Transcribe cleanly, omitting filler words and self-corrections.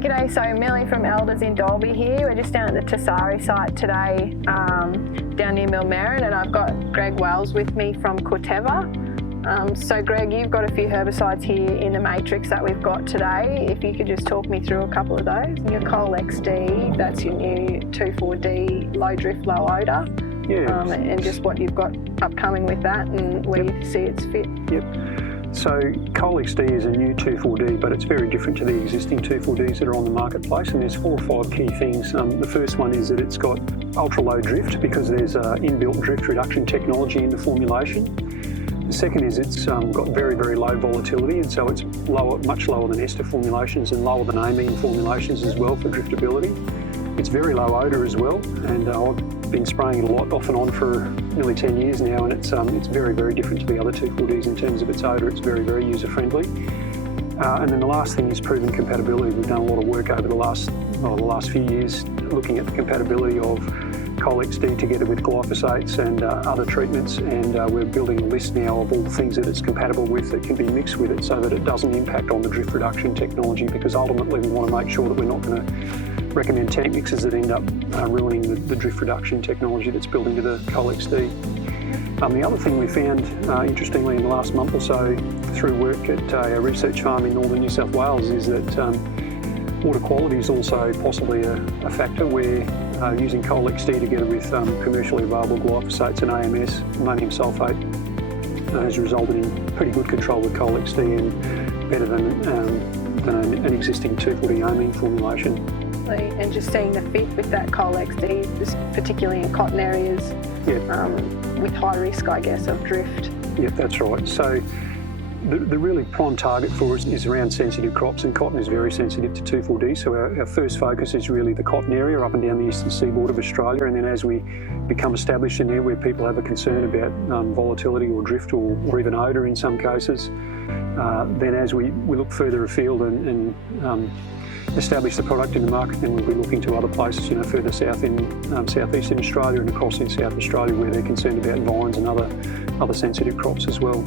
G'day, so Millie from Elders in Dalby here. We're just down at the Tassari site today, down near Millmerran, and I've got Greg Wells with me from Corteva. So Greg, you've got a few herbicides here in the matrix that we've got today. If you could just talk me through a couple of those. Your Colex D, that's your new 2,4-D low drift, low odour. Yeah. And just what you've got upcoming with that and where you see it's fit. Yep. So Colex D is a new 2,4-D, but it's very different to the existing 2,4-Ds that are on the marketplace, and there's 4 or 5 key things. The first one is that it's got ultra low drift because there's inbuilt drift reduction technology in the formulation. The second is it's got very, very low volatility, and so it's much lower than ester formulations and lower than amine formulations as well for driftability. It's very low odour as well, and I've been spraying it a lot off and on for nearly 10 years now, and it's very, very different to the other 2,4-Ds in terms of its odour. It's very, very user-friendly. And then the last thing is proven compatibility. We've done a lot of work over the last few years looking at the compatibility of Colex D together with glyphosates and other treatments, and we're building a list now of all the things that it's compatible with that can be mixed with it so that it doesn't impact on the drift reduction technology, because ultimately we want to make sure that we're not going to recommend tank mixes that end up ruining the drift reduction technology that's built into the Colex D. The other thing we found, interestingly, in the last month or so through work at a research farm in northern New South Wales, is that water quality is also possibly a factor where using Colex D together with commercially available glyphosates and AMS, ammonium sulphate, has resulted in pretty good control with Colex D and better than an existing 2,4-D amine formulation. And just seeing the fit with that Colex D, particularly in cotton areas with high risk, I guess, of drift. Yeah, that's right. So the really prime target for us is around sensitive crops, and cotton is very sensitive to 2,4-D. So our first focus is really the cotton area up and down the eastern seaboard of Australia, and then as we become established in there where people have a concern about volatility or drift or even odour in some cases, then as we look further afield and establish the product in the market, then we'll be looking to other places, further south in southeastern Australia and across in South Australia where they're concerned about vines and other sensitive crops as well.